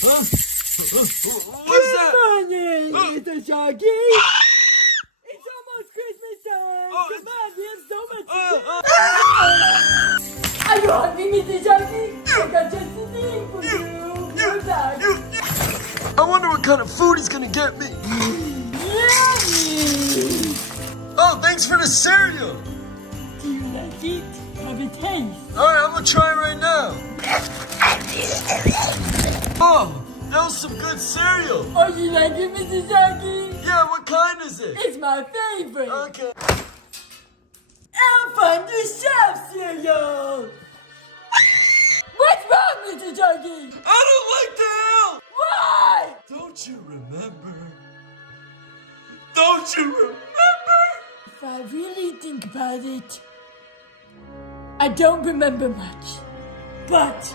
Huh? What's that? Good morning, Mr. Sharky. It's almost Christmas time. Come on, we have so much to do. Are you hungry, Mr. Sharky? I got just the thing for you. You're back. I wonder what kind of food he's gonna get me. Yummy. Oh, thanks for the cereal. Do you like it? Have a taste. Alright, I'm gonna try it right now. Oh, that was some good cereal. Oh, you like it, Mr. Sharky? Yeah, what kind is it? It's my favorite. Okay. Elfo, the chef cereal. What's wrong, Mr. Sharky? I don't like the elf! Why? Don't you remember? Don't you remember? If I really think about it, I don't remember much. But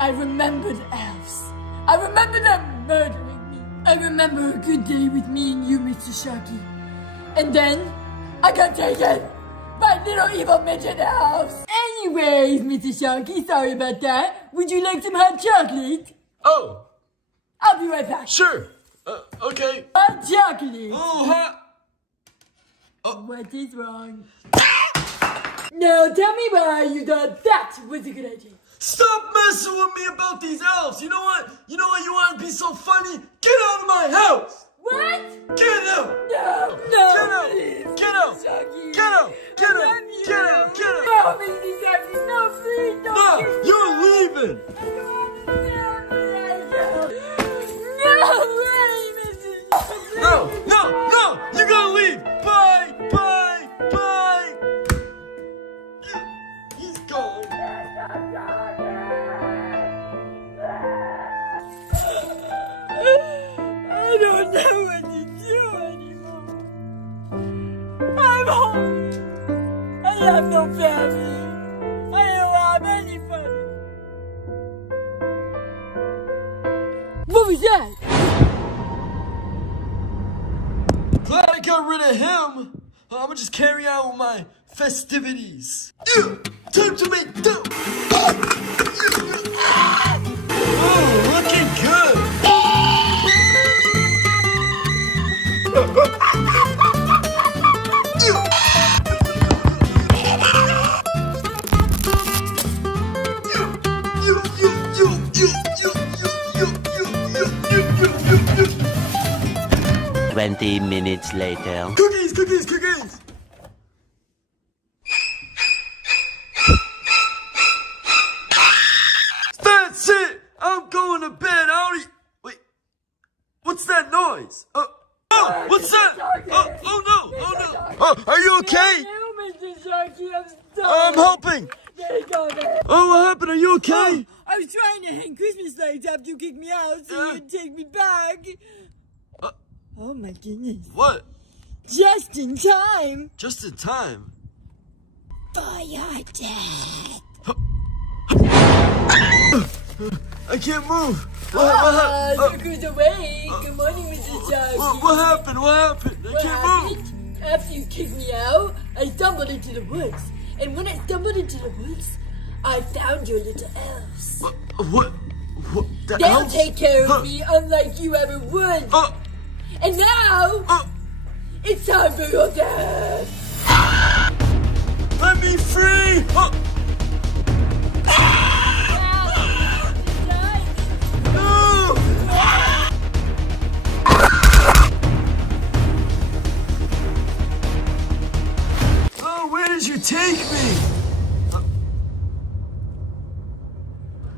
I remember the elves. I remember them murdering me. I remember a good day with me and you, Mr. Sharky. And then I got taken by little evil midget elves. Anyways, Mr. Sharky, sorry about that. Would you like some hot chocolate? Oh, I'll be right back. sure. Okay. Hot chocolate. Oh, hot. What is wrong? Now tell me why you thought that was a good idea. Stop messing with me about these elves. You know what? You want to be so funny? Get out of my house. What? Get out. No, Get out. please, Get out. Mr. Sharky. Get out. Get I out. love you. Get out. Get out. No, Mr. Sharky, no, please, don't. No, you're leaving. I don't understand me right now. No way, Mr. Sharky. No, you're gonna leave. Bye. He's gone. I don't know what to do anymore. I'm homeless. I have no family. I don't have anybody. What was that? Glad I got rid of him. I'm gonna just carry on with my festivities. Time to make dough. Oh, looking good. 20 minutes later. Cookies. That's it. I'm going to bed. Wait. What's that noise? Oh, what's that? Oh no. Oh, are you okay? No, Mr. Sharky, I'm sorry. I'm helping. There you go, man. Oh, what happened? Are you okay? I was trying to hang Christmas lights after you kicked me out so you'd take me back. Oh my goodness. What? Just in time. Just in time. For your dad. I can't move. What Look who's awake. Good morning, Mr. Sharky. What happened? I can't move. After you kicked me out, I stumbled into the woods. And when I stumbled into the woods, I found your little elves. What? The They'll elves? take care of me unlike you ever would. And now, it's time for your death. Let me free. No. Oh, where did you take me?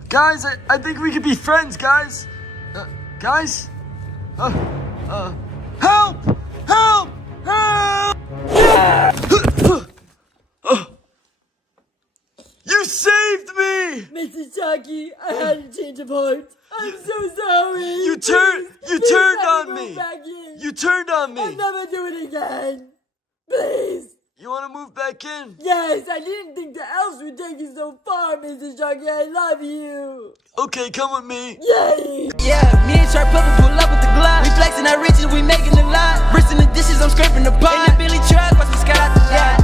Guys, I think we could be friends, guys. Guys? Help! Help! You saved me! Mr. Sharky, I had a change of heart. I'm so sorry. You turned on me. You turned on I'll me. never do it again. Please. You want to move back in? Yes, I didn't think the elves would take you so far, Mr. Sharky. I love you. Okay, come with me. Yay. Yeah, me and Shark Puppet pull up with the Glock. We flexing our riches, we making a lot. Bricks in the dishes, I'm scraping the pot. In the Billy truck, watch me scout out the shot.